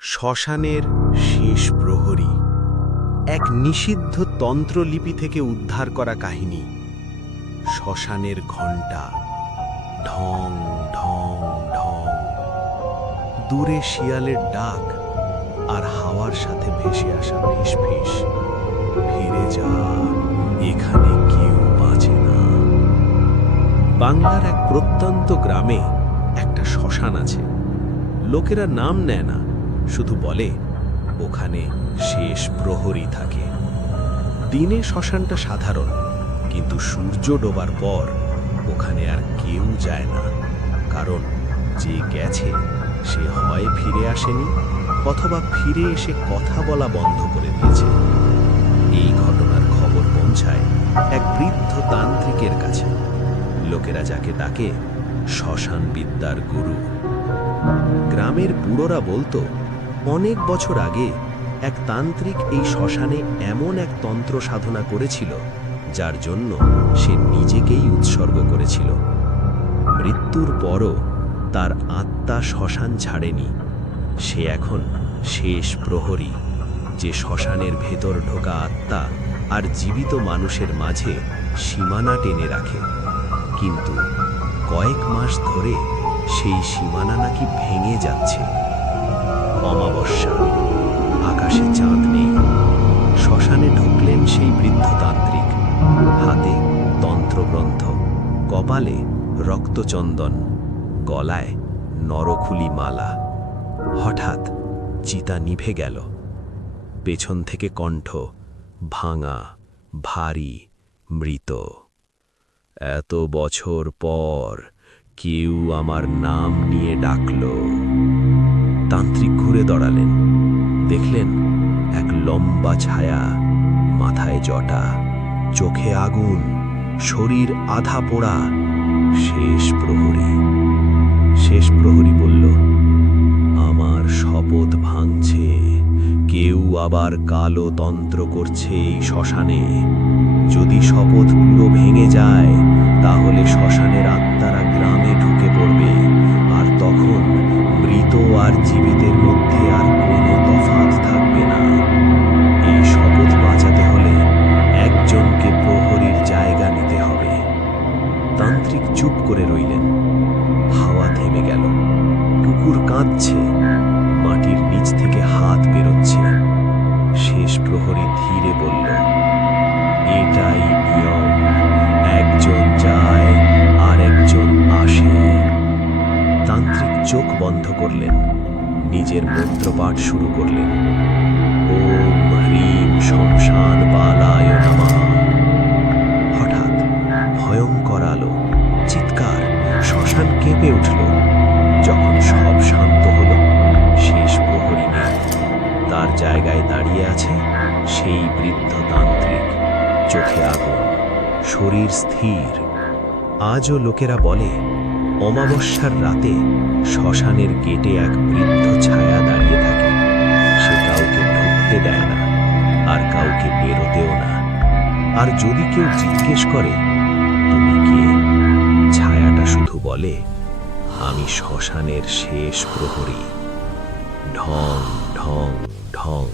শ্মশানের শেষ প্রহরী, এক নিষিদ্ধ তন্ত্রলিপি থেকে উদ্ধার করা কাহিনী। শ্মশানের ঘণ্টা, ঢং ঢং ঢং, দূরে শিয়ালের ডাক, আর হাওয়ার সাথে ভেসে আসা ফিসফিস, ফিরে যা, এখানে কেউ বাঁচে না। বাংলার এক প্রত্যন্ত গ্রামে একটা শ্মশান আছে। লোকেরা নাম নেয় না, শুধু বলে ওখানে শেষ প্রহরী থাকে। দিনে শ্মশানটা সাধারণ, কিন্তু সূর্য ডোবার পর ওখানে আর কেউ যায় না। কারণ যে গেছে সে হয় ফিরে আসেনি, অথবা ফিরে এসে কথা বলা বন্ধ করে দিয়েছে। এই ঘটনার খবর পৌঁছায় এক বৃদ্ধ তান্ত্রিকের কাছে। লোকেরা যাকে ডাকে শ্মশান বিদ্যার গুরু। গ্রামের বুড়োরা বলতো, অনেক বছর আগে এক তান্ত্রিক এই শ্মশানে এমন এক তন্ত্র সাধনা করেছিল যার জন্য সে নিজেকেই উৎসর্গ করেছিল। মৃত্যুর পরও তার আত্মা শ্মশান ছাড়েনি। সে এখন শেষ প্রহরী, যে শ্মশানের ভেতর ঢোকা আত্মা আর জীবিত মানুষের মাঝে সীমানা টেনে রাখে। কিন্তু কয়েক মাস ধরে সেই সীমানা নাকি ভেঙে যাচ্ছে। অমাবস্যা, আকাশে চাঁদ নেই। শ্মশানে ঢুকলেন সেই বৃদ্ধতান্ত্রিক, হাতে তন্ত্রগ্রন্থ, কপালে রক্তচন্দন, গলায় নরখুলি মালা। হঠাৎ চিতা নিভে গেল। পেছন থেকে কণ্ঠ, ভাঙা, ভারী, মৃত। এত বছর পর কেউ আমার নাম নিয়ে ডাকল। তান্ত্রিক ঘুরে দাঁড়ালেন, দেখলেন এক লম্বা ছায়া, মাথায় জটা, চোখে আগুন, শরীর আধা পোড়া। শেষ প্রহরী। শেষ প্রহরী বলল, আমার শপথ ভাঙছে, কেউ আবার কালো তন্ত্র করছে এই শ্মশানে। যদি শপথ পুরো ভেঙে যায়, তাহলে শ্মশানের আত্মারা গ্রামে ঢুকে পড়বে, আর তখন মৃত আর জীবিতের মধ্যে আর কোনো তফাৎ থাকবে না। এই শপথ বাঁচাতে হলে একজনকে প্রহরীর জায়গা নিতে হবে। তান্ত্রিক চুপ করে রইলেন। হাওয়া থেমে গেল, পুকুর কাঁদছে, মাটির নিচ থেকে হাত বেরোচ্ছে। শেষ প্রহরী ধীরে বলল, এটাই নিয়ম, একজন যায় আর একজন আসে। তান্ত্রিক চোখ বন্ধ করলেন, নিজের মন্ত্রপাঠ শুরু করলেন। ওম হ্রিম শ্মশান বালায় নমঃ। হঠাৎ ভয়ঙ্কর আলো, চিৎকার, শ্মশান কেঁপে উঠল। যখন সব শান্ত হল, শেষ প্রহরী নেই। তার জায়গায় দাঁড়িয়ে আছে সেই বৃদ্ধ তান্ত্রিক, চোখে আগুন, শরীর স্থির। আজও লোকেরা বলে, অমাবস্যার রাতে শ্মশানের গেটে এক বৃদ্ধ ছায়া দাঁড়িয়ে থাকে। সে কাউকে ঢুকতে দেয় না, আর কাউকে বেরোতেও না। আর যদি কেউ জিজ্ঞেস করে, তুমি কে, ছায়াটা শুধু বলে, আমি শ্মশানের শেষ প্রহরী। ঢং ঢং ঢং।